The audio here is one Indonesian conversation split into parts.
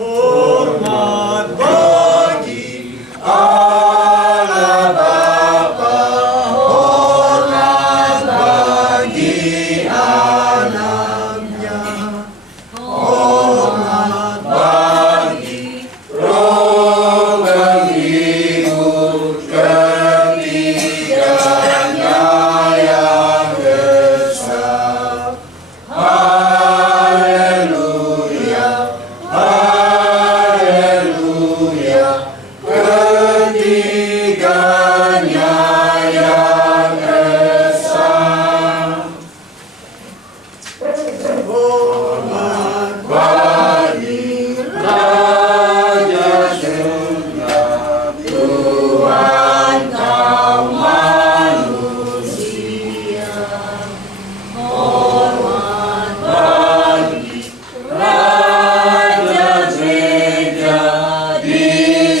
Hormat bagi Allah Bapa, hormat bagi anaknya, hormat bagi Roh pengikut ketiganya yang esa. Haleluya, haleluya, ketiganya yang esa. Hormat bagi Raja surga, Tuhan kaum manusia. Hormat bagi Raja gereja di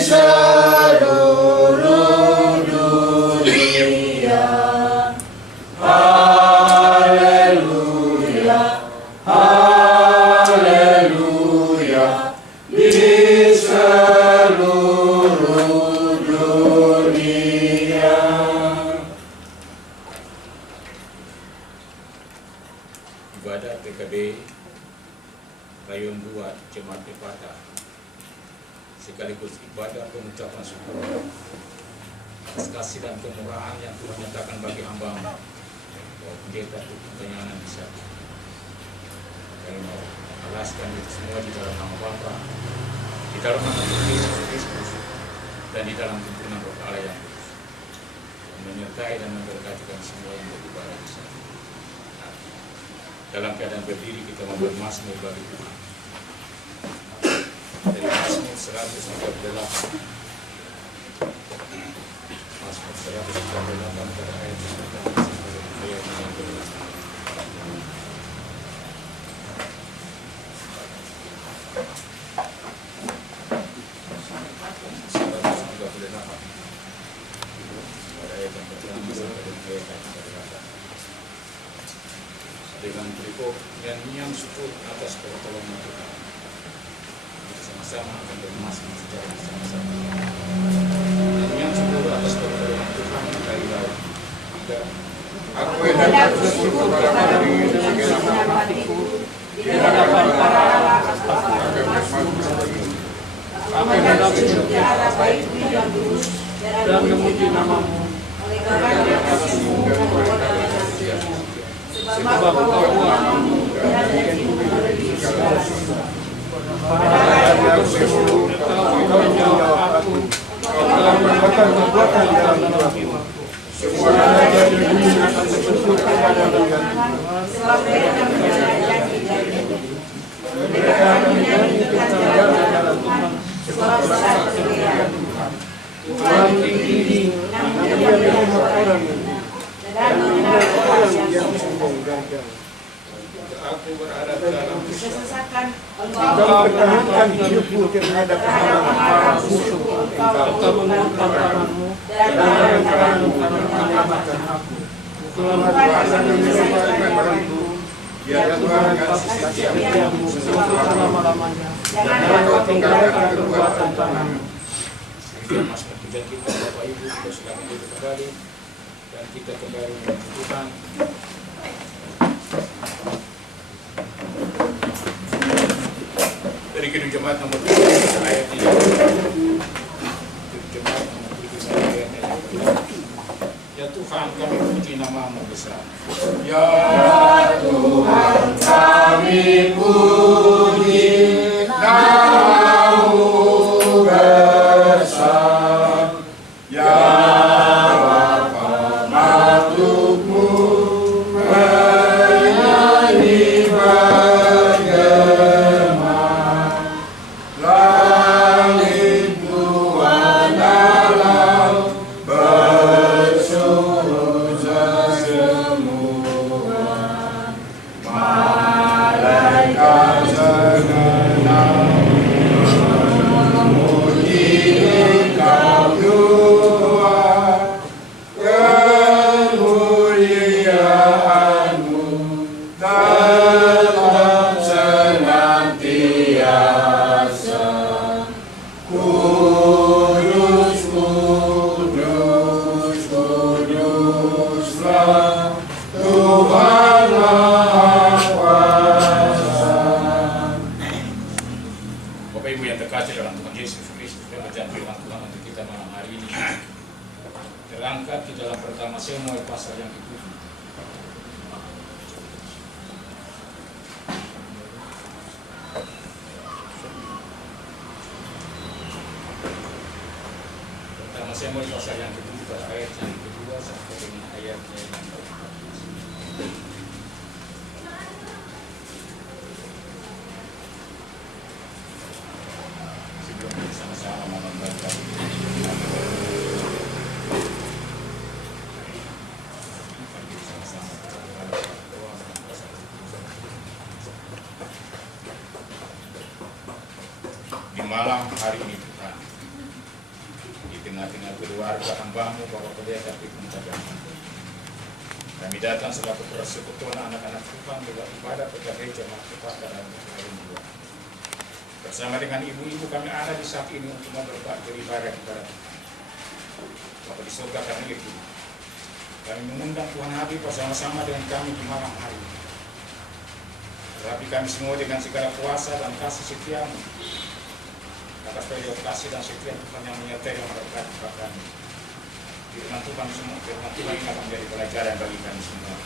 seluruh dunia. Haleluya, haleluya, di seluruh dunia. Ibadah PKB Rayon 2 Jemaat Pepatah sekaligus ibadah pengucapan syukur atas kasih dan kemurahan yang Tuhan nyatakan bagi hamba bahwa pendeta pertanyaan bisa kami mau alaskan itu semua di dalam nama Bapa, di dalam nama Tuhan Yesus Kristus, dan di dalam tuntunan Roh Allah yang kudus, yang menyertai dan memberkati kami semua yang beribadah di sana. Dalam keadaan berdiri kita membuat mazmur bagi Tuhan. Dari Mazmur 138. Mazmur 138 pada ayat 1 sampai ayat 16. Dengan berikut nyanyian syukur atas pertolongan Tuhan, kita sama-sama akan bermasuk secara bersama-sama. Nyanyian syukur atas pertolongan Tuhan dari laut. Aku hendak bersyukur kepada Diri dengan segala hatiku di hadapan para atas aku hendak berbicara baikmu yang lurus dan memuji namamu oleh karena kasihmu dan perbuatan. Sebab Engkau namamu dan janjimu dari segala sumber. Pada bersyukur Engkau menjawab aku, Engkau telah melakukan perbuatan dalam jiwaku. Semua raja di dunia akan bersyukur kepada Tuhan. Sebab mereka menjaga janji-janji-Mu. Mereka menyanyi tentang jalan dalam Tuhan. Sebab besar kemuliaan Tuhan. Tuhan tinggi, namun Dia menghormati orang dan mengenal orang yang sombong gagal. Aku berada dalam kesesatan, Engkau pertahankan hidupku terhadap para musuh. Engkau mengulurkan tanganmu dan menyerahkan menyelamatkan aku. Tuhan akan menyelamatkan barangku. Ya Tuhan, kasih setiamu untuk selama-lamanya. Jangan Kau tinggalkan perbuatan tanganmu. Mas pertigaan kita Bapak Ibu kita sudah hidup kembali dan kita kembali menuju Tuhan. Dari Kidung Jemaat nomor 7 ayat 3. Kidung Jemaat nomor 7 ayat 3. Ya Tuhan, kami puji namamu besar. Ya Tuhan, kami puji namamu besar. Ya Bapa, makhlukmu menyanyi bergema. Langit buana laut bersuara semua. Malaikat segenap memuji Engkau Tuhan. Kemuliaan-Mu tetap senantiasa. Bapak Ibu yang terkasih dalam Tuhan Yesus Kristus, bacaan firman Tuhan untuk kita malam hari ini terangkat di dalam pertama Samuel pasal yang ke-7. Pertama Samuel pasal yang ke-7 pada ayat yang kedua sampai dengan ayatnya yang ke-14. Sama-sama membaca di malam hari ini Tuhan, di tengah-tengah keluarga hamba-Mu Bapak Pendeta Pipin Cadangan, kami datang selaku persekutuan anak-anak Tuhan juga ibadah pada gereja Mahkota dalam hari ini. Bersama dengan ibu-ibu kami ada di saat ini untuk beribadah kepada Bapak di surga. Karena itu kami mengundang Tuhan Habib bersama-sama dengan kami di malam hari ini. Tetapi kami semua dengan segala kuasa dan kasih setia-Mu atas periode kasih dan setia Tuhan yang menyertai dan memberkati kami. Firman Tuhan semua, firman Tuhan ini akan menjadi pelajaran bagi kami semua.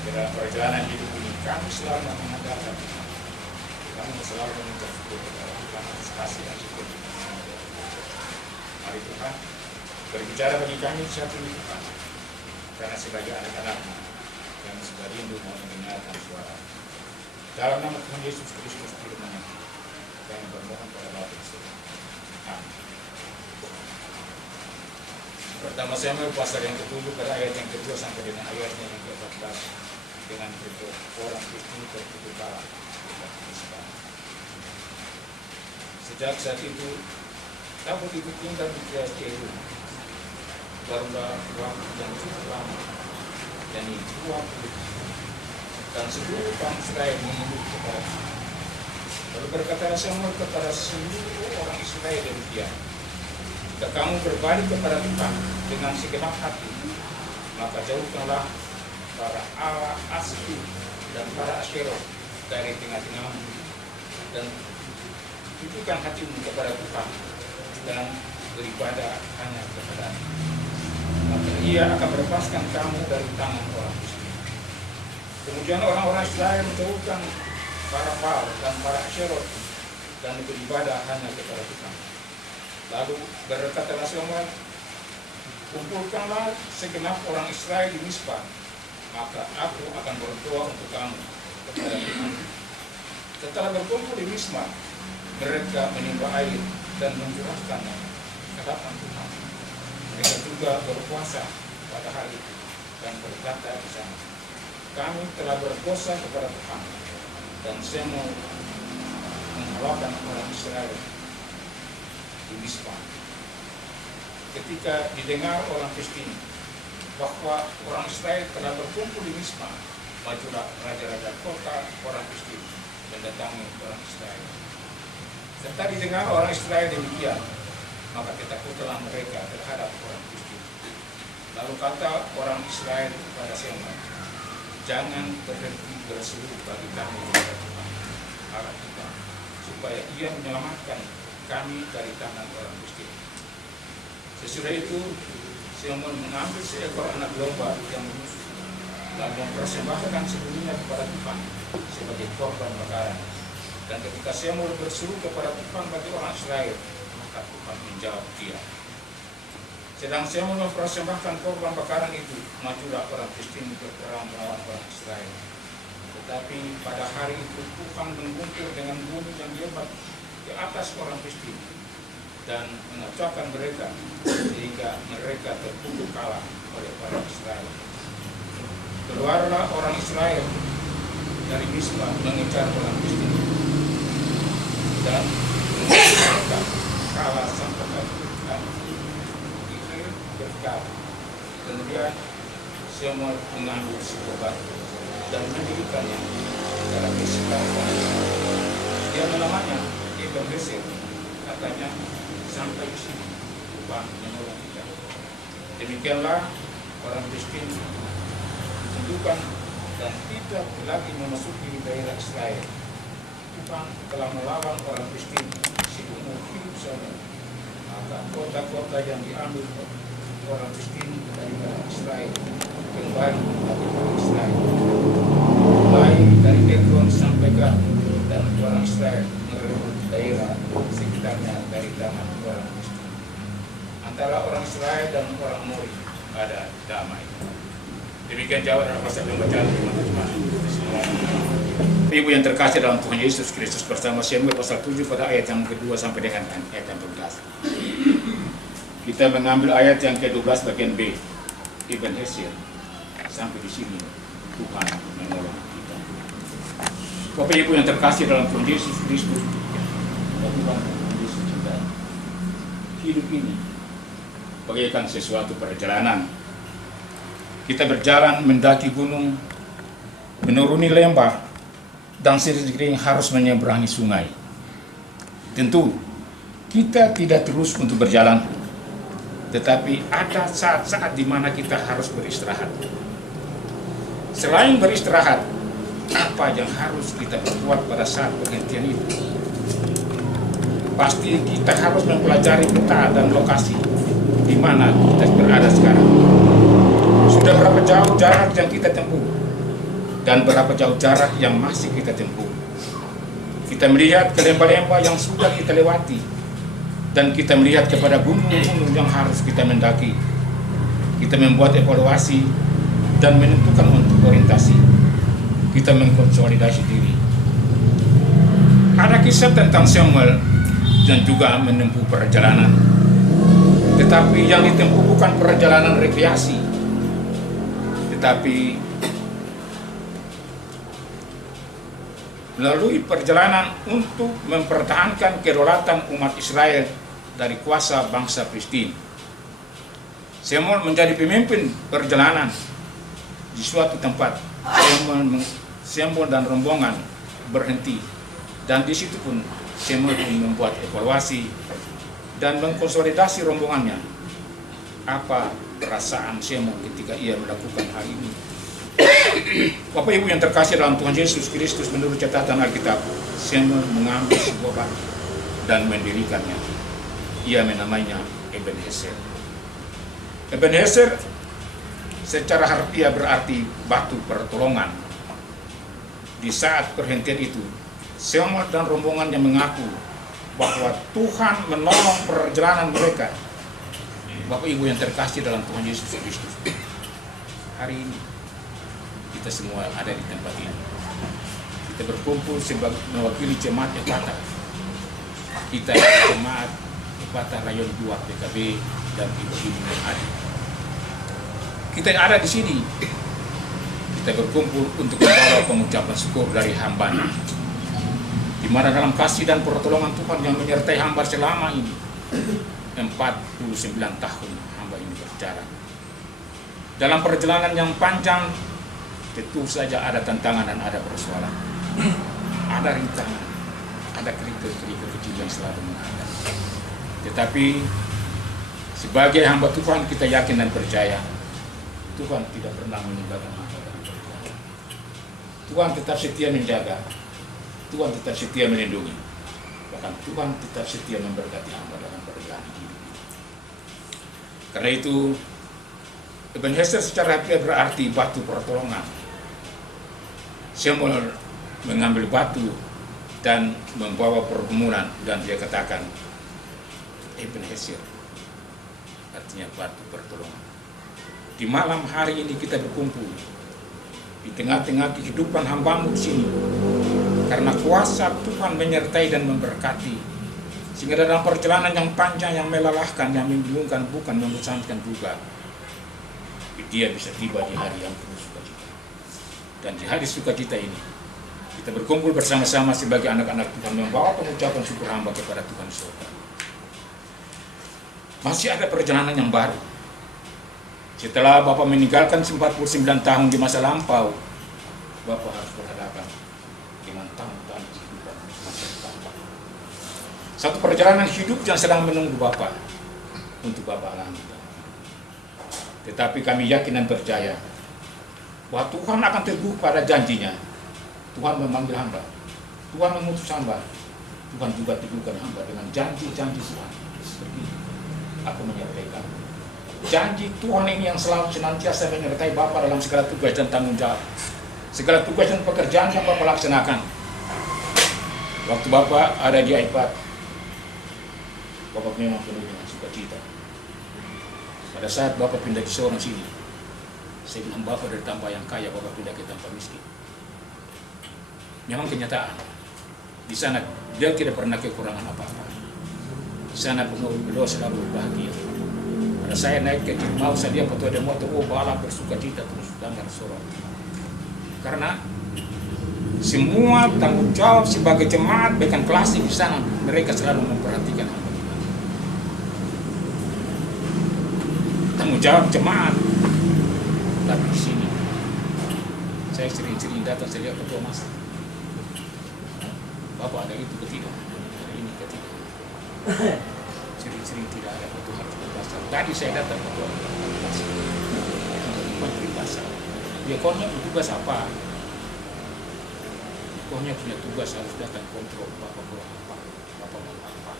Di dalam perjalanan hidup ini kami selalu mengandalkan Tuhan. Kami selalu meminta syukur kepada Tuhan atas kasih dan syukur. Mari Tuhan berbicara bagi kami saat ini Tuhan, karena sebagai anak-anak-Mu kami sudah rindu mau mendengarkan suara. Dalam nama Tuhan Yesus Kristus firman-Nya kami bermohon kepada Bapa di surga. Amin. Pertama Samuel pasal yang ke-7 pada ayat yang kedua sampai dengan ayatnya yang ke-14 dengan berikut orang Kristen tertutup kalah. Sejak saat itu, Daud itu tinggal di Yerusalem. Barulah waktu yang cukup lama, yakni 20 dan seluruh bangsa Israel menunduk kepada Tuhan. Lalu berkata Samuel kepada seluruh orang Israel demikian, jika kamu berbalik kepada Tuhan dengan segenap hati, maka jauhkanlah para Allah asli dan para Asyerot dari tengah-tengahmu, dan tujukan hatimu kepada Tuhan dan beribadah hanya kepada-Nya. Maka Ia akan melepaskan kamu dari tangan orang Kristen. Kemudian orang-orang Israel menjauhkan para Baal dan para Asyerot dan beribadah hanya kepada Tuhan. Lalu berkatalah Samuel, kumpulkanlah segenap orang Israel di Mizpah, maka aku akan berdoa untuk kamu kepada Tuhan. Setelah berkumpul di Mizpah, mereka menimba air dan mencurahkannya ke hadapan Tuhan. Mereka juga berpuasa pada hari itu dan berkata di sana, kami telah berdosa kepada Tuhan. Dan Samuel menghalalkan orang Israel di Mizpah. Ketika didengar orang Filistin bahwa orang Israel telah berkumpul di Mizpah, majulah raja-raja kota orang Filistin mendatangi orang Israel. Serta didengar orang Israel demikian, maka ketakutanlah mereka terhadap orang Filistin. Lalu kata orang Israel kepada Samuel, jangan berhenti berseru bagi kami kepada Tuhan Allah kita, supaya Ia menyelamatkan kami dari tangan orang Filistin. Sesudah itu Samuel mengambil seekor anak domba yang busuk dan mempersembahkan seluruhnya kepada Tuhan sebagai korban bakaran. Dan ketika Samuel berseru kepada Tuhan bagi orang Israel, maka Tuhan menjawab dia. Sedang Samuel mempersembahkan korban bakaran itu, majulah orang Filistin berperang melawan orang Israel. Tetapi pada hari itu Tuhan mengguncur dengan bumi yang hebat di atas orang Filistin dan mengacaukan mereka sehingga mereka tertutup kalah oleh orang Israel. Keluarlah orang Israel dari Mizpah mengejar orang Filistin dan mereka kalah sampai berkata. Kemudian Samuel mengambil sebuah batu dan mendirikannya dalam Mizpah. Dia namanya Ibrahim Besir, katanya sampai di sini Tuhan menolong kita. Demikianlah orang Filistin ditundukkan dan tidak lagi memasuki daerah Israel. Tuhan telah melawan orang Filistin kota yang diambil orang Filistin dari orang Israel kembali kepada orang Israel, mulai dari Ekron sampai Gat, dan orang Israel merebut daerah sekitarnya dari tangan orang Filistin. Antara orang Israel dan orang Amori ada damai. Demikian jawab dalam pasal pembacaan teman-teman. Ibu yang terkasih dalam Tuhan Yesus Kristus, bersama Samuel pasal 7 pada ayat yang kedua sampai dengan ayat yang 12. Kita mengambil ayat yang ke-12 bagian B, Ibn Hesir. Sampai di sini Tuhan menolong kita. Bapak Ibu yang terkasih dalam Tuhan Yesus Kristus, Tuhan Yesus kita, hidup ini bagaikan sesuatu perjalanan. Kita berjalan mendaki gunung, menuruni lembah, dan sering harus menyeberangi sungai. Tentu kita tidak terus untuk berjalan, tetapi ada saat-saat di mana kita harus beristirahat. Selain beristirahat, apa yang harus kita perbuat pada saat penghentian itu? Pasti kita harus mempelajari peta dan lokasi di mana kita berada sekarang. Sudah berapa jauh jarak yang kita tempuh, dan berapa jauh jarak yang masih kita tempuh. Kita melihat ke lembah-lembah yang sudah kita lewati, dan kita melihat kepada gunung-gunung yang harus kita mendaki. Kita membuat evaluasi dan menentukan untuk orientasi. Kita mengkonsolidasi diri. Ada kisah tentang Samuel dan juga menempuh perjalanan. Tetapi yang ditempuh bukan perjalanan rekreasi, tetapi melalui perjalanan untuk mempertahankan kedaulatan umat Israel dari kuasa bangsa Filistin. Samuel menjadi pemimpin perjalanan di suatu tempat. Samuel dan rombongan berhenti, dan di situ pun Samuel membuat evaluasi dan mengkonsolidasi rombongannya. Apa perasaan Samuel ketika ia melakukan hal ini? Bapak Ibu yang terkasih dalam Tuhan Yesus Kristus, menurut catatan Alkitab, Samuel mengambil sebuah batu dan mendirikannya. Ia menamainya Ibn Hesir. Ibn Hesir secara harfiah berarti batu pertolongan. Di saat perhentian itu, Samuel dan rombongannya mengaku bahwa Tuhan menolong perjalanan mereka. Bapak Ibu yang terkasih dalam Tuhan Yesus Kristus, hari ini kita semua ada di tempat ini. Kita berkumpul sebagai mewakili jemaat Epata. Kita jemaat Epata Rayon 2 PKB dan ibu-ibu yang ada. Kita yang ada di sini, kita berkumpul untuk membawa pengucapan syukur dari hamba-Nya, di mana dalam kasih dan pertolongan Tuhan yang menyertai hamba selama ini, 49 tahun hamba ini berjalan. Dalam perjalanan yang panjang, tentu saja ada tantangan dan ada persoalan, ada rintangan, ada kerikil-kerikil kecil yang selalu menghadap. Tetapi sebagai hamba Tuhan, kita yakin dan percaya Tuhan tidak pernah meninggalkan hamba dalam perjalanan. Tuhan tetap setia menjaga, Tuhan tetap setia melindungi, bahkan Tuhan tetap setia memberkati hamba dalam perjalanan hidup ini. Karena itu, Ibn Hesir secara harfiah berarti batu pertolongan. Samuel mengambil batu dan membawa pergumulan, dan dia katakan Ibn Hesir, artinya batu pertolongan. Di malam hari ini kita berkumpul di tengah-tengah kehidupan hamba-Mu di sini, karena kuasa Tuhan menyertai dan memberkati, sehingga dalam perjalanan yang panjang, yang melelahkan, yang membingungkan, bukan membosankan juga, dia bisa tiba di hari yang penuh sukacita. Dan di hari sukacita ini, kita berkumpul bersama-sama sebagai anak-anak Tuhan, membawa pengucapan syukur hamba kepada Tuhan Surga. Masih ada perjalanan yang baru. Setelah Bapak meninggalkan 49 tahun di masa lampau, Bapak harus berhadapan dengan tantangan kehidupan masa depan. Satu perjalanan hidup yang sedang menunggu Bapak untuk Bapak alami. Tetapi kami yakin dan percaya bahwa Tuhan akan teguh pada janjinya. Tuhan memanggil hamba, Tuhan mengutus hamba, Tuhan juga teguhkan hamba dengan janji-janji Tuhan. Seperti itu. aku menyertai kamu. Janji Tuhan ini yang selalu senantiasa menyertai Bapak dalam segala tugas dan tanggung jawab, segala tugas dan pekerjaan yang Bapak laksanakan. Waktu Bapak ada di iPad, Bapak memang penuh dengan sukacita. Pada saat Bapak pindah ke seorang sini, saya bilang Bapak dari tanpa yang kaya, Bapak pindah ke tanpa miskin. Memang kenyataan, di sana dia tidak pernah kekurangan apa-apa. Di sana beliau selalu bahagia. Pada saya naik ke mau saya foto ada motor, balap bersukacita terus dengan sorot. Karena semua tanggung jawab sebagai jemaat bahkan klasik di sana mereka selalu memperhatikan hamba Tuhan. Tanggung jawab jemaat. Tapi di sini saya sering-sering datang, saya lihat ketua masa. Bapak ada itu ketidak, ada ini ketidak. Sering-sering tidak ada ketua harus berbahasa. Tadi saya datang ketua berbahasa. Menteri bahasa. Dia konya tugas apa? Konya punya tugas harus datang kontrol Bapak kurang apa, Bapak mau apa.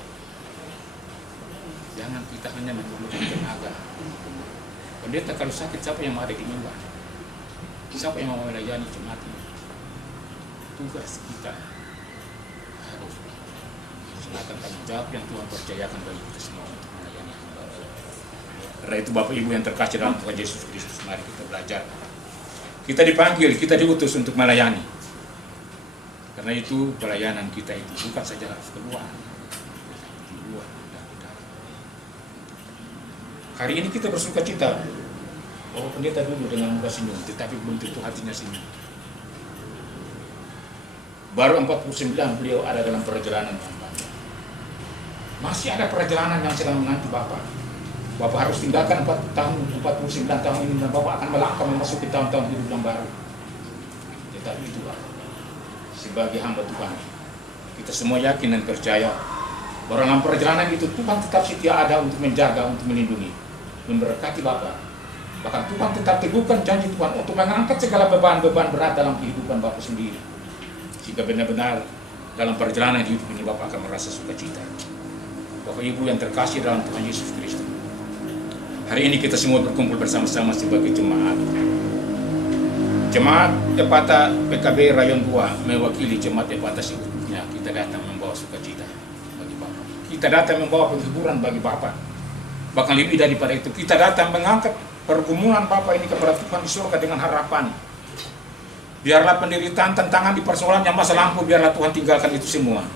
Jangan kita hanya memerlukan tenaga. Pendeta kalau sakit siapa yang ada di mimbar? Siapa yang mau melayani jemaat ini? Tugas kita harus melaksanakan tanggung jawab yang Tuhan percayakan bagi kita semua untuk melayani hamba. Karena itu Bapak Ibu yang terkasih dalam Tuhan Yesus Kristus, mari kita belajar. Kita dipanggil, kita diutus untuk melayani. Karena itu pelayanan kita itu bukan saja harus keluar, di luar dan di dalam. Hari ini kita bersuka cita bahwa pendeta dulu dengan muka senyum, tetapi belum tentu hatinya senyum. Baru 49 beliau ada dalam perjalanan yang panjang. Masih ada perjalanan yang sedang menanti Bapak. Bapak harus tinggalkan 49 tahun ini dan Bapak akan melangkah memasuki tahun-tahun hidup yang baru. Tetapi itulah, sebagai hamba Tuhan, kita semua yakin dan percaya bahwa dalam perjalanan itu Tuhan tetap setia ada untuk menjaga, untuk melindungi, memberkati Bapak. Bahkan Tuhan tetap teguhkan janji Tuhan untuk mengangkat segala beban-beban berat dalam kehidupan Bapak sendiri. Jika benar-benar dalam perjalanan hidup ini Bapak akan merasa sukacita. Bapak Ibu yang terkasih dalam Tuhan Yesus Kristus, hari ini kita semua berkumpul bersama-sama sebagai jemaat. Jemaat Epata PKB Rayon 2 mewakili jemaat Epata seluruhnya. Kita datang membawa sukacita bagi Bapak. Kita datang membawa penghiburan bagi Bapak. Bahkan lebih daripada itu, kita datang mengangkat pergumulan Bapak ini kepada Tuhan di surga dengan harapan. Biarlah penderitaan, tantangan di persoalan yang masa lampau, biarlah Tuhan tinggalkan itu semua.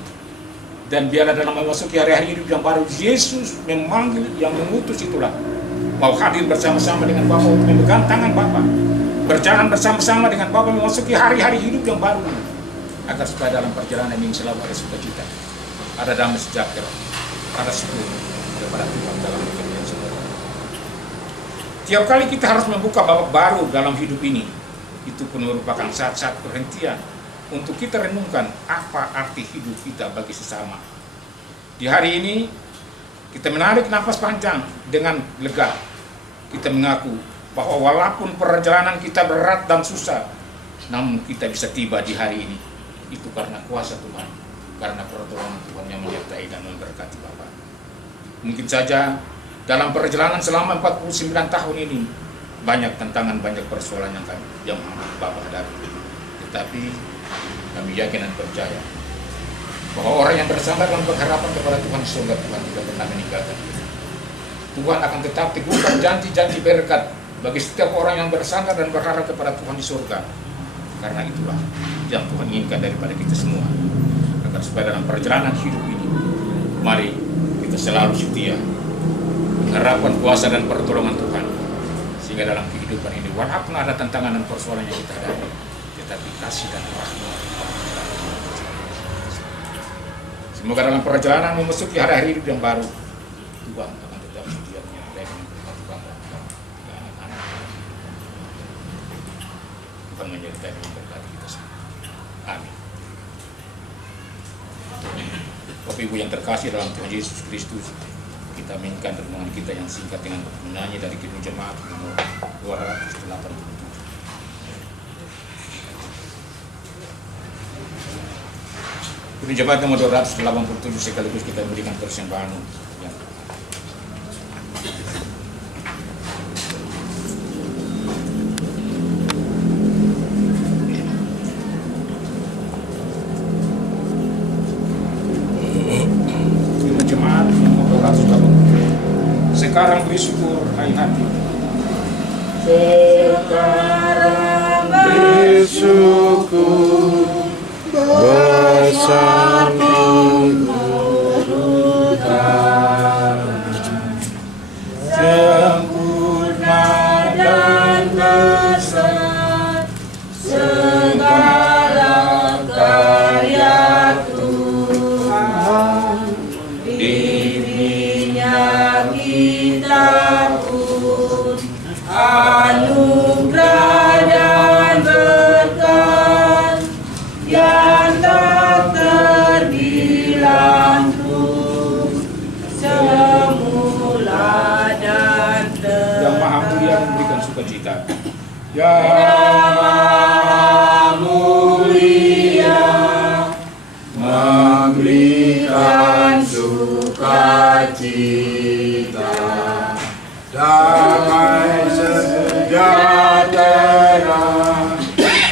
Dan biarlah dalam memasuki hari-hari hidup yang baru, Yesus memanggil yang mengutus itulah. Mau hadir bersama-sama dengan Bapak untuk memegang tangan Bapak. Berjalan bersama-sama dengan Bapak memasuki hari-hari hidup yang baru. Agar supaya dalam perjalanan ini selalu ada sukacita, ada damai sejahtera, ada syukur kepada Tuhan dalam pekerjaan saudara. Tiap kali kita harus membuka babak baru dalam hidup ini, itu pun merupakan saat-saat perhentian untuk kita renungkan apa arti hidup kita bagi sesama. Di hari ini kita menarik nafas panjang dengan lega. Kita mengaku bahwa walaupun perjalanan kita berat dan susah, namun kita bisa tiba di hari ini. Itu karena kuasa Tuhan, karena pertolongan Tuhan yang menyertai dan memberkati Bapak. Mungkin saja dalam perjalanan selama 49 tahun ini banyak tantangan, banyak persoalan yang Bapak hadapi. Tetapi kami yakin dan percaya bahwa orang yang bersandar dan berharapan kepada Tuhan di surga, Tuhan tidak pernah meninggalkan. Tuhan akan tetap teguhkan janji-janji berkat bagi setiap orang yang bersandar dan berharap kepada Tuhan di surga. Karena itulah yang Tuhan inginkan daripada kita semua. Agar supaya dalam perjalanan hidup ini, mari kita selalu setia harapan kuasa dan pertolongan Tuhan. Sehingga dalam kehidupan ini, walaupun ada tantangan dan persoalan yang kita hadapi, tetapi kasih dan rahmat. Semoga dalam perjalanan memasuki hari-hari hidup yang baru, Tuhan akan tetap setia menyertai dan memberkati Bapak dan anak-anak. Tuhan menyertai dan memberkati kita semua. Amin. Bapak Ibu yang terkasih dalam Tuhan Yesus Kristus, kita mainkan renungan kita yang singkat dengan menyanyi dari Kidung Jemaat nomor 287. Kidung Jemaat nomor 287 sekaligus kita berikan persembahan yang Jemaat yang berdoa sudah sekarang beri syukur hai hati. Sekarang bersyukur bersambung sempurna dan besar segala karya Tuhan, dirinya kita pun anugerah dan berkat yang tak terbilang pun semula dan Yang Maha Mulia memberikan sukacita. Yang Maha Mulia memberikan sukacita, damai sejahtera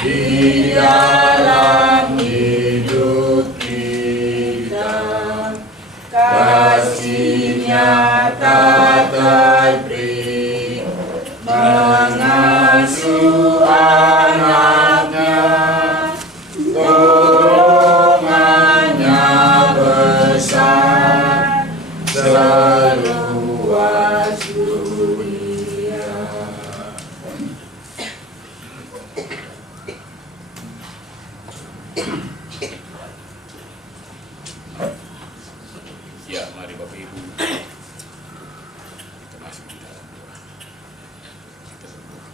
di dalam hidup kita. Kasih-Nya tak terberi, mengasuh anak-Nya, dorongannya besar seluas dunia. Ya, mari Bapak Ibu kita masuk di dalam doa. Kita berdoa.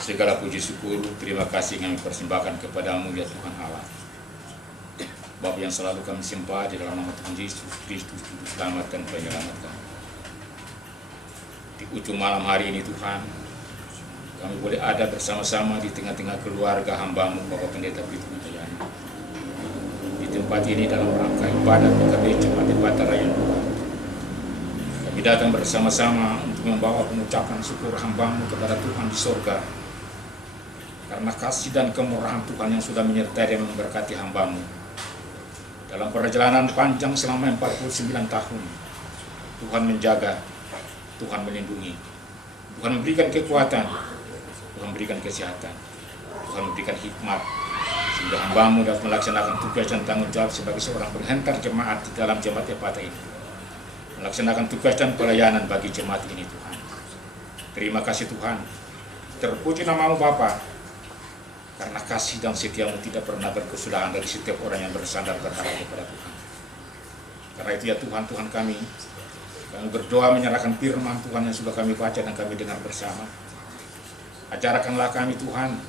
Segala puji syukur, terima kasih kami persembahkan kepadamu ya Tuhan Allah, Bapa yang selalu kami sembah di dalam nama Tuhan Yesus Kristus, Juru Selamat dan Penyelamat kami. Di ujung malam hari ini Tuhan, kami boleh ada bersama-sama di tengah-tengah keluarga hamba-Mu Bapak Pendeta Petrus Jayani. Di tempat ini dalam rangka ibadat PKB Jemaat Ibadah Raya Tuhan. Kami datang bersama-sama untuk membawa pengucapan syukur hamba-Mu kepada Tuhan di sorga, karena kasih dan kemurahan Tuhan yang sudah menyertai dan memberkati hamba-Mu dalam perjalanan panjang selama 49 tahun. Tuhan menjaga, Tuhan melindungi, Tuhan memberikan kekuatan, Tuhan memberikan kesehatan, Tuhan memberikan hikmat, sehingga hamba-Mu dapat melaksanakan tugas dan tanggung jawab sebagai seorang penghantar jemaat di dalam jemaat Epata ini, melaksanakan tugas dan pelayanan bagi jemaat ini Tuhan. Terima kasih Tuhan, terpuji nama-Mu Bapa, karena kasih dan setia-Mu tidak pernah berkesudahan dari setiap orang yang bersandar berharap kepada Tuhan. Karena itu ya Tuhan, Tuhan kami berdoa menyerahkan firman Tuhan yang sudah kami baca dan kami dengar bersama. Ajarkanlah kami Tuhan,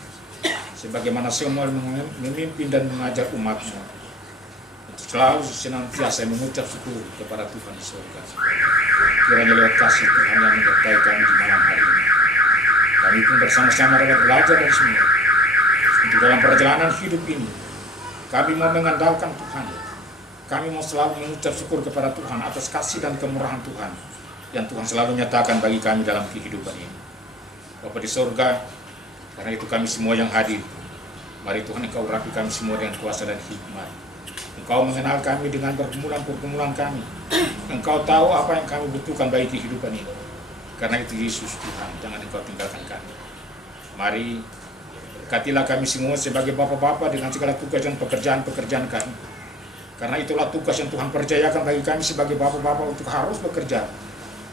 sebagaimana semua memimpin dan mengajar umat-Mu, untuk selalu senantiasa mengucap syukur kepada Tuhan di surga. Kiranya lewat kasih Tuhan yang menyertai kami di malam hari ini, kami pun bersama-sama dapat belajar dari semua. Untuk dalam perjalanan hidup ini, kami mau mengandalkan Tuhan. Kami mau selalu mengucap syukur kepada Tuhan atas kasih dan kemurahan Tuhan yang Tuhan selalu nyatakan bagi kami dalam kehidupan ini. Bapa di surga, karena itu kami semua yang hadir, mari Tuhan Engkau urapi kami semua dengan kuasa dan hikmat. Engkau mengenal kami dengan pergumulan-pergumulan kami. Engkau tahu apa yang kami butuhkan bagi kehidupan ini. Karena itu Yesus Tuhan, jangan Engkau tinggalkan kami. Mari berkatilah kami semua sebagai bapak-bapak dengan segala tugas dan pekerjaan-pekerjaan kami. Karena itulah tugas yang Tuhan percayakan bagi kami sebagai bapak-bapak untuk harus bekerja,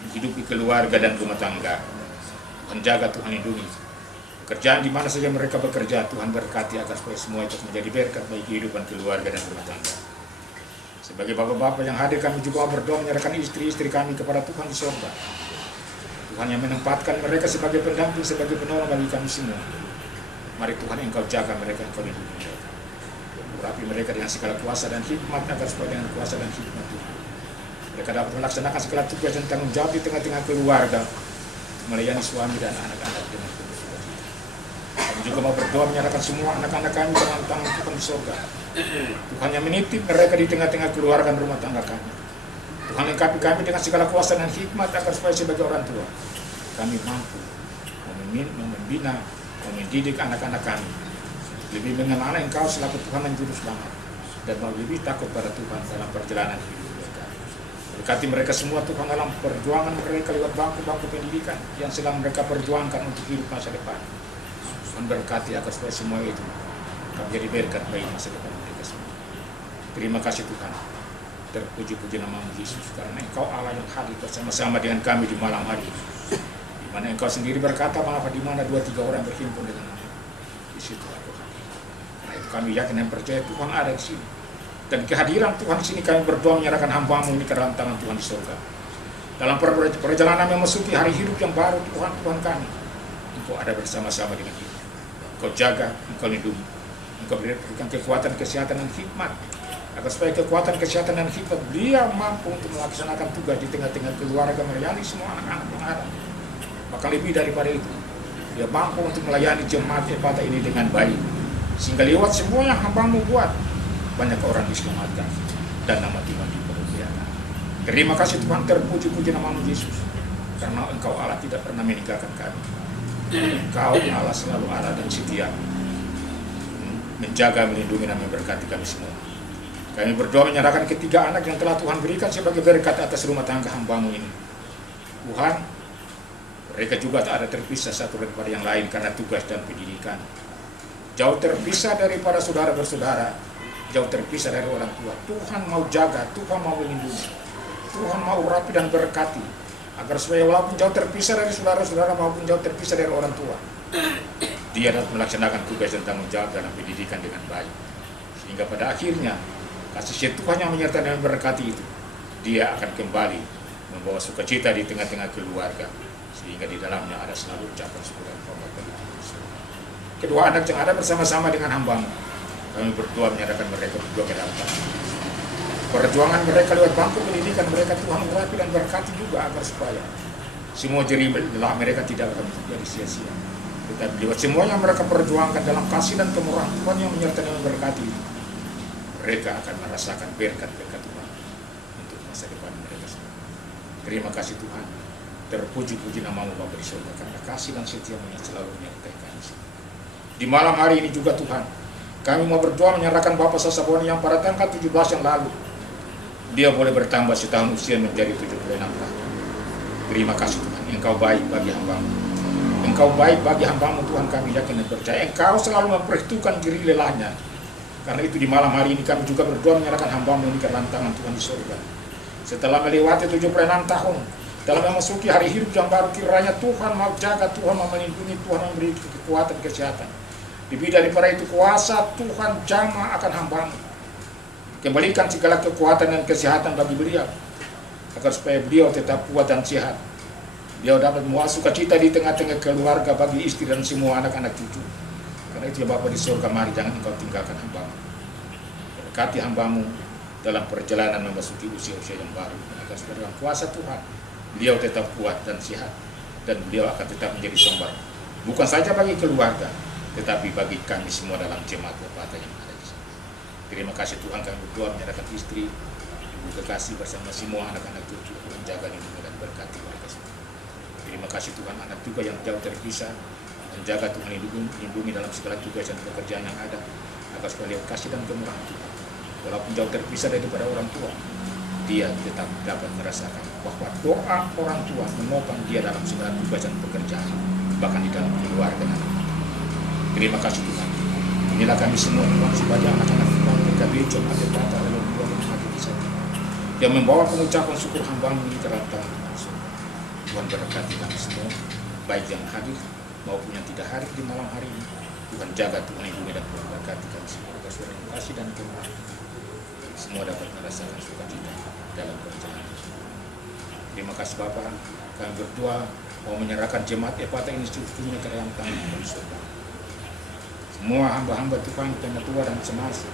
menghidupi keluarga dan rumah tangga. Tuhan jaga, Tuhan lindungi. Pekerjaan di mana saja mereka bekerja, Tuhan berkati agar supaya semua itu menjadi berkat bagi kehidupan keluarga dan rumah tangga. Sebagai bapak-bapak yang hadir, kami juga berdoa menyerahkan istri-istri kami kepada Tuhan di surga. Tuhan yang menempatkan mereka sebagai pendamping, sebagai penolong bagi kami semua. Mari Tuhan Engkau jaga mereka, Engkau lindungi mereka. Urapi mereka dengan segala kuasa dan hikmat, agar supaya dengan kuasa dan hikmat Tuhan mereka dapat melaksanakan segala tugas dan tanggung jawab di tengah-tengah keluarga, melayani suami dan anak-anak dengan penuh sukacita. Kami juga mau berdoa menyerahkan semua anak-anak kami dalam tangan Tuhan di surga. Tuhan yang menitip mereka di tengah-tengah keluarga dan rumah tangga kami. Tuhan lengkapi kami dengan segala kuasa dan hikmat agar supaya sebagai orang tua kami mampu membina, mendidik anak-anak kami lebih mengenal Engkau selaku Tuhan dan Juru Selamat, dan mau lebih takut pada Tuhan dalam perjalanan hidup mereka. Berkati mereka semua Tuhan dalam perjuangan mereka lewat bangku-bangku pendidikan yang sedang mereka perjuangkan untuk hidup masa depan. Tuhan berkati agar supaya semua itu menjadi berkat bagi masa depan mereka semua. Terima kasih Tuhan. Terpuji-puji nama-Mu Yesus, karena Engkau Allah yang hadir bersama-sama dengan kami di malam hari ini. Di mana Engkau sendiri berkata bahwa di mana 2-3 orang berhimpun dengan Nama, di situ aku hadir. Karena itu kami yakin dan percaya Tuhan ada di sini. Dan kehadiran Tuhan di sini kami berdoa menyerahkan hamba-Mu ini ke dalam tangan Tuhan di surga. Dalam perjalanan memasuki hari hidup yang baru Tuhan kami, Engkau ada bersama-sama dengan kita. Engkau jaga, Engkau lindungi, Engkau berikan kekuatan, kesehatan dan hikmat, agar supaya kekuatan, kesehatan dan hikmat dia mampu untuk melaksanakan tugas di tengah-tengah keluarga, melayani semua anak-anak yang ada. Bahkan lebih daripada itu, dia mampu untuk melayani jemaat Epata ini dengan baik, sehingga lewat semua yang hamba-Mu buat, banyak orang diselamatkan dan nama Tuhan dipermuliakan. Terima kasih Tuhan, terpuji-puji nama-Mu Yesus, karena Engkau Allah tidak pernah meninggalkan kami. Engkau Allah selalu ada dan setia, menjaga, melindungi dan memberkati kami semua. Kami berdoa menyerahkan ketiga anak yang telah Tuhan berikan sebagai berkat atas rumah tangga hamba-Mu ini. Tuhan, mereka juga tak ada terpisah satu daripada yang lain karena tugas dan pendidikan. Jauh terpisah daripada saudara bersaudara, jauh terpisah dari orang tua. Tuhan mau jaga, Tuhan mau melindungi, Tuhan mau urapi dan berkati, agar supaya walaupun jauh terpisah dari saudara-saudara maupun jauh terpisah dari orang tua, dia dapat melaksanakan tugas dan tanggung jawab dalam pendidikan dengan baik. Sehingga pada akhirnya, kasih Tuhan yang menyertai dan memberkati itu, dia akan kembali membawa sukacita di tengah-tengah keluarga, sehingga di dalamnya ada selalu ucapan syukur dan penghormatan. Kedua anak yang ada bersama-sama dengan hamba-Mu, kami berdoa menyerahkan mereka berdua ke dalam tangan. Perjuangan mereka lewat bangku pendidikan mereka Tuhan urapi dan berkati juga, agar supaya semua jerih lelah mereka tidak akan menjadi sia-sia. Tetapi lewat semua yang mereka perjuangkan dalam kasih dan kemurahan Tuhan yang menyertai dan memberkati itu, mereka akan merasakan berkat-berkat Tuhan untuk masa depan mereka semua. Terima kasih Tuhan. Terpuji-puji nama-Mu Bapa di surga, karena kasih dan setia-Mu yang selalu menyertai kami. Di malam hari ini juga Tuhan, kami mau berdoa menyerahkan Bapak Sasaboni yang pada tanggal 17 yang lalu, dia boleh bertambah setahun usia menjadi 76 tahun. Terima kasih Tuhan, Engkau baik bagi hamba-Mu. Engkau baik bagi hamba-Mu Tuhan, kami yakin dan percaya. Engkau selalu memperhitungkan diri lelahnya. Karena itu di malam hari ini kami juga berdoa menyerahkan hamba-Mu ini ke dalam tangan Tuhan di surga. Setelah melewati 76 tahun, dalam memasuki hari hidup yang baru, kiranya Tuhan mau jaga, Tuhan mau melindungi, Tuhan memberi kekuatan, kesehatan. Lebih daripada itu, kuasa Tuhan jamah akan hamba-Mu. Kembalikan segala kekuatan dan kesehatan bagi beliau, agar supaya beliau tetap kuat dan sehat. Beliau dapat membawa sukacita di tengah-tengah keluarga bagi istri dan semua anak-anak cucu. Karena itu ya Bapa di surga, mari jangan Engkau tinggalkan hamba-Mu. Berkati hamba-Mu dalam perjalanan memasuki usia-usia yang baru, agar supaya dalam kuasa Tuhan beliau tetap kuat dan sehat, dan beliau akan tetap menjadi sumber bukan saja bagi keluarga, tetapi bagi kami semua dalam jemaat Epata yang ada di sini. Terima kasih Tuhan, kami berdoa menyerahkan istri, ibu kekasih bersama semua anak-anak cucu, menjaga lindungi dan berkati mereka semua. Terima kasih Tuhan, anak juga yang jauh terpisah, menjaga Tuhan lindungi dalam segala tugas dan pekerjaan yang ada, agar supaya lihat kasih dan kemurahan Tuhan. Walaupun jauh terpisah daripada orang tua, dia tetap dapat merasakan bahwa doa orang tua menopang dia dalam segala tugas dan pekerjaan, bahkan di dalam keluarga nanti. Terima kasih Tuhan. Inilah kami semua Tuhan, sebagai anak-anak Tuhan, PKB Jemaat Epata dalam Tuhan yang hadir di sana, yang membawa pengucapan syukur hamba-Mu ini ke dalam tangan Tuhan. Tuhan berkati kami semua, baik yang hadir maupun yang tidak hadir di malam hari ini. Tuhan jaga, Tuhan lindungi dan Tuhan berkati kami semua. Bersuara kasih dan kemurahan, semua dapat merasakan sukacita dalam perjalanan. Terima kasih Bapa, kami berdoa mau menyerahkan jemaat Epata ini seluruhnya ke dalam tangan Tuhan. Semua hamba-hamba Tuhan, penatua dan cemas,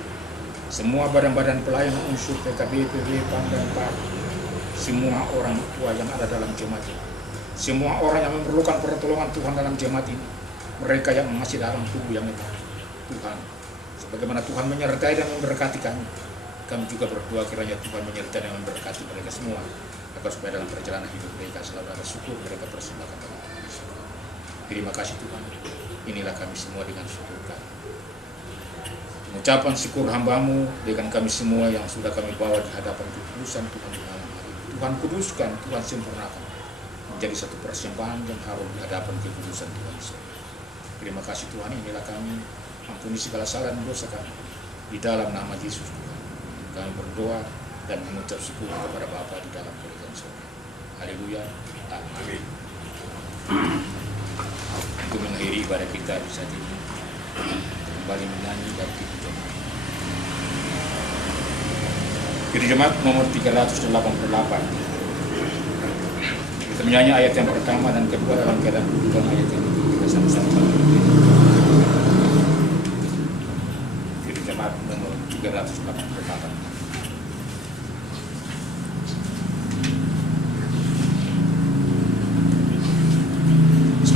semua badan-badan pelayan unsur PKB, PB, PAM dan PAR, semua orang tua yang ada dalam jemaat ini, semua orang yang memerlukan pertolongan Tuhan dalam jemaat ini, mereka yang masih dalam tubuh yang lemah, Tuhan, sebagaimana Tuhan menyertai dan memberkati kami, Kami juga berdoa kiranya Tuhan menyertai dan memberkati mereka semua, agar supaya dalam perjalanan hidup mereka selalu ada syukur mereka persembahkan kepada Tuhan. Terima kasih Tuhan. Inilah kami semua dengan syukur kami. Mengucapkan syukur hamba-Mu dengan kami semua yang sudah kami bawa di hadapan kekudusan Tuhan di malam hari. Tuhan kuduskan, Tuhan sempurnakan, menjadi satu persembahan yang harum di hadapan kekudusan Tuhan. Terima kasih Tuhan, inilah kami, ampuni segala salah dan dosa kami. Di dalam nama Yesus Tuhan, kami berdoa dan mengucap syukur kepada Bapa di dalam kerajaan surga. Haleluya. Amin. Untuk mengakhiri ibadah kita di saat ini, kembali menyanyi dari Kidung Jemaat. Kidung Jemaat nomor 388. Kita menyanyi ayat yang pertama dan kedua dalam keadaan bukan ayat yang kita sama-sama. Kidung Jemaat nomor 388.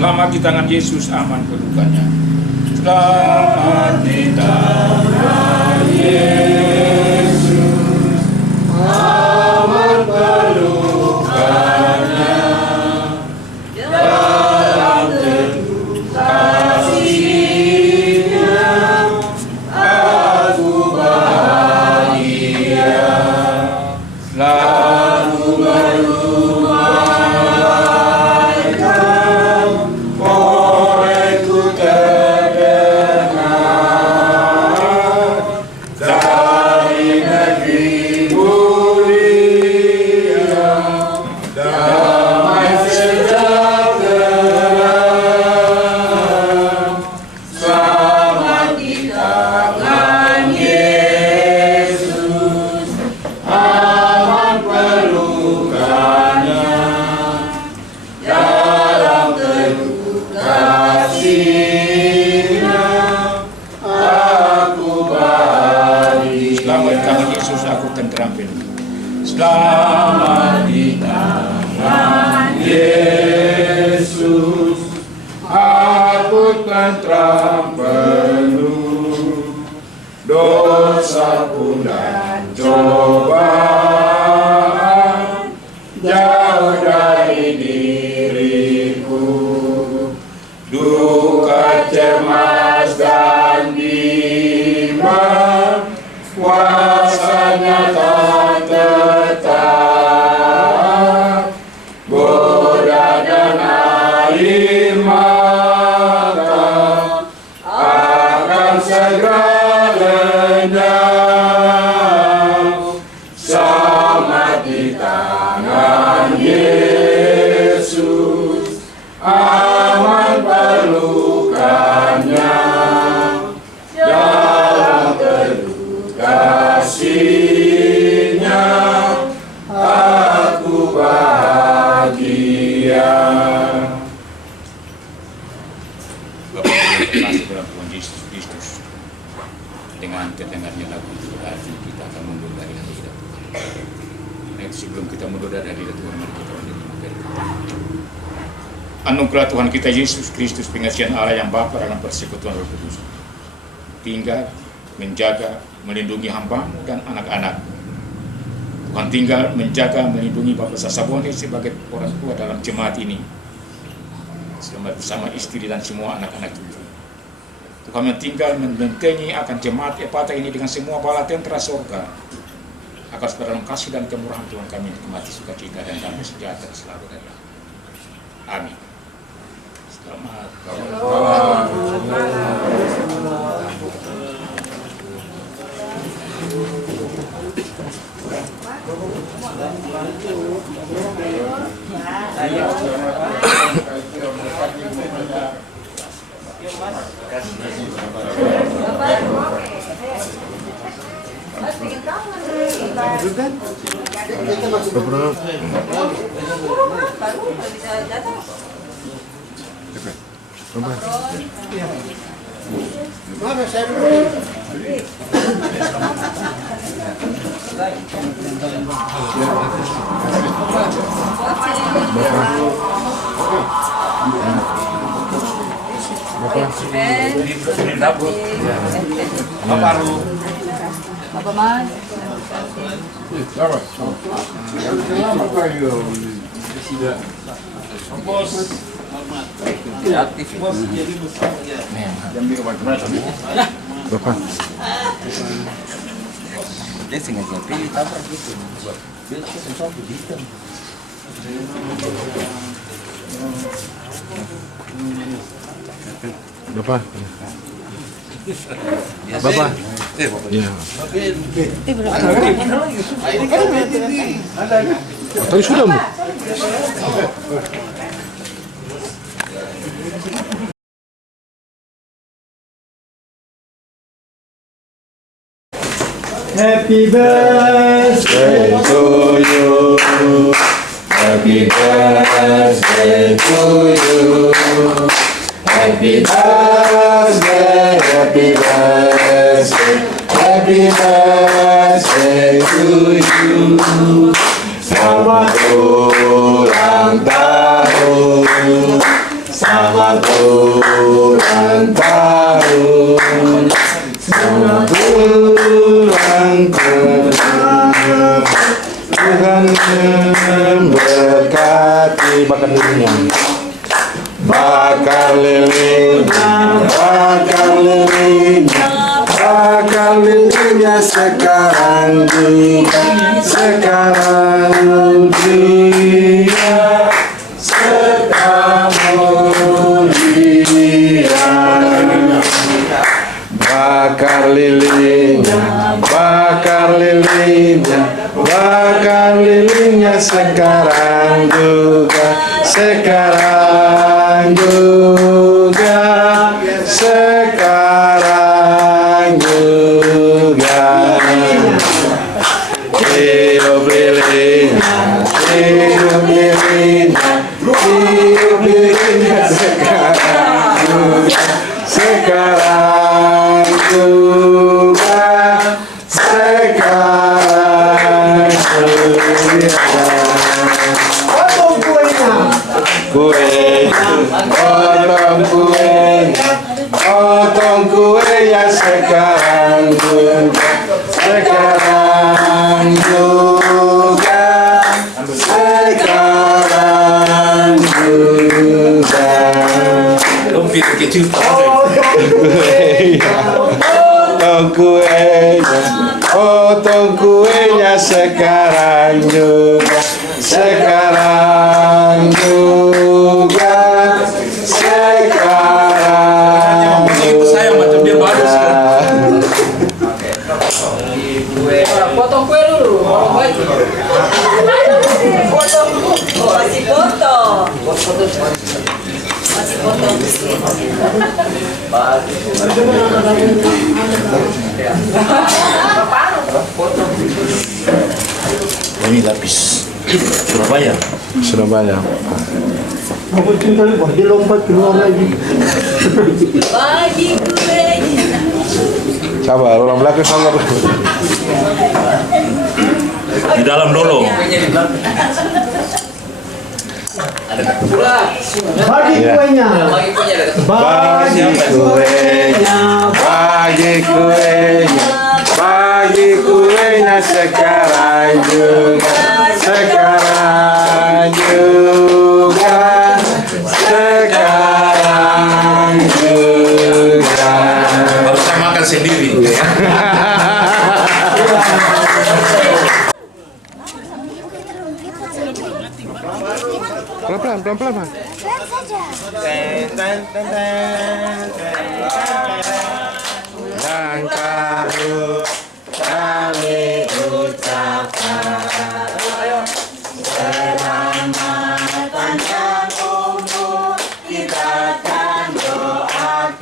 Selamat di tangan Yesus, aman pelukannya. Selamat di tangan Yesus, aman pelukannya. Dalam teduh kasih-Nya, aku bahagia. Lalu selamat di tangan Yesus, aku tentram penuh, dosa pun dan cobaan jauh dari diriku, duka cemas dan bimbang, kuasanya tak tetap, goda dan air mata akan segera lenyap. Selamat di tangan Yesus, aman pelukannya. Dalam teduh kasih-Nya, aku bahagia. Bapak terkasih dalam Tuhan Yesus Kristus, dengan terdengarnya lagu itu berarti kita akan mundur dari hadirat Tuhan. Nah, itu sebelum kita mundur dari hadirat Tuhan, mari kita menerima berkat. Anugerah Tuhan kita Yesus Kristus, pengasihan Allah yang Bapa dalam persekutuan Roh Kudus, tinggal menjaga, melindungi hamba-Mu dan anak-anak. Tuhan tinggal menjaga, melindungi Bapak Sasabone sebagai orang tua dalam jemaat ini, bersama istri dan semua anak-anak cucu. Tuhan tinggal membentengi akan jemaat Epata ini dengan semua bala tentara surga, agar dalam kasih dan kemurahan Tuhan kami nikmati sukacita dan damai sejahtera selalu. Amin. Selamat. Bapak Mas. Dapat. Lama kayo. Bos. Kreatif bos jadi besar ya. Bapak. Dia sengaja pilih tabrak gitu. Dia susah begitu. Bapak. Bapak. Ya. Tadi sudah, Bu. Happy birthday To you. Happy birthday to you. Happy birthday, happy birthday, happy birthday to you. Selamat ulang tahun, selamat ulang tahun, selamat ulang tahun. Tuhan memberkati bakar lilingnya. Bakar lilingnya, bakar lilingnya, bakar lilingnya sekarang juga, sekarang juga, sekarang dia. Bakar lilingnya, bakar lilingnya, bakar lilingnya sekarang juga, sekarang juga, sekarang juga. Tiup lilingnya, tiup lilingnya, tiup lilingnya sekarang juga, sekarang juga, sekarang juga. Kuenya, potong kuenya, potong kuenya sekarang juga, sekarang juga, sekarang juga. Dompet kecil. Potong kuenya sekarang juga, sekarang juga, sekarang Saya macam dia baru sekarang. Potong kue dulu. Potong. Masih foto. Masih foto. Ini lapis Surabaya. Surabaya. Aku cinta wah dia lompat keluar lagi. Bagi kuenya. Sabar, orang belakang sabar. Di dalam dulu. Bagi kuenya. Bagi kuenya, bagi kuenya, bagi kuenya sekarang juga, sekarang juga, sekarang juga. Harus saya makan sendiri. Pelan-pelan, pelan-pelan, Mas. Yang baru kami ucapkan selamat panjang umur, kita akan doakan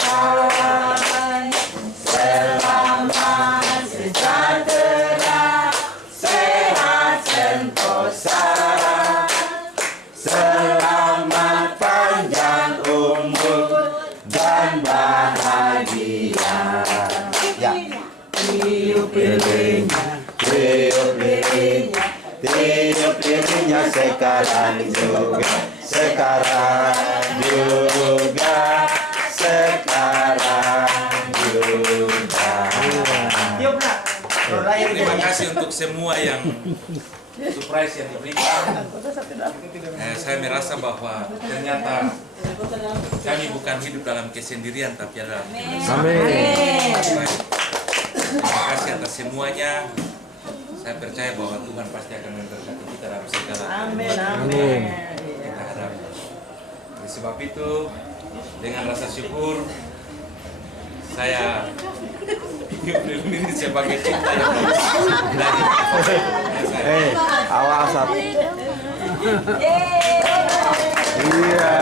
selamat sejahtera, sehat sentosa, selamat panjang umur dan bahagia. Ya. Tiup lilinnya, tiup lilinnya, tiup lilinnya sekarang juga, sekarang juga, sekarang juga. Terima kasih untuk untuk semua yang surprise yang diberikan, saya merasa bahwa ternyata kami bukan hidup dalam kesendirian, tapi ada Amin. Terima kasih atas semuanya. Saya percaya bahwa Tuhan pasti akan memberkati kita dalam segala Amin. kita hadapi. Oleh sebab itu, dengan rasa syukur, saya ini sebagai cinta yang dari Awas. Iya.